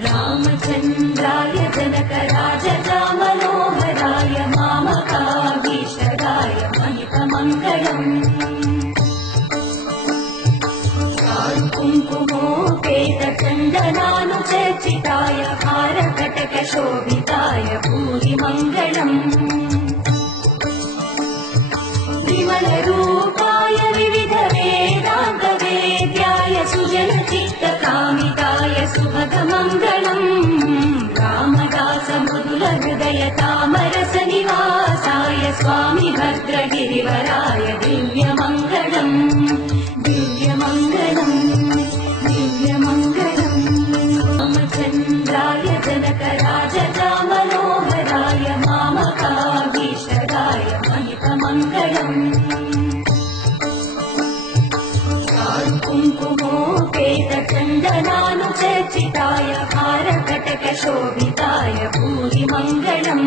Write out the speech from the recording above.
रामचन्द्राय जनकराजरामनोहराय मामकाभीष्टदाय महितमङ्गलम् कुङ्कुमोपेतचन्दनानुचर्चिताय हारकटकशोभिताय भूरिमङ्गलम् विमलरूपाय विविधवेदान्तवेद्याय सुजनचित्तकामिताय सुभगमङ्गलम् रामदासमृदुलहृदयतामरसनिवासाय स्वामि भद्रगिरिवराय दिव्यमङ्गलम् दिव्यमङ्गलम् दिव्यमङ्गलम् रामचन्द्राय जनकराजरामनोहराय मामकाभीष्टदाय महितमङ्गलम् कुङ्कुमोपेतचन्दनानुचर्चिताय हारकटकशोभिताय भूरिमङ्गलम्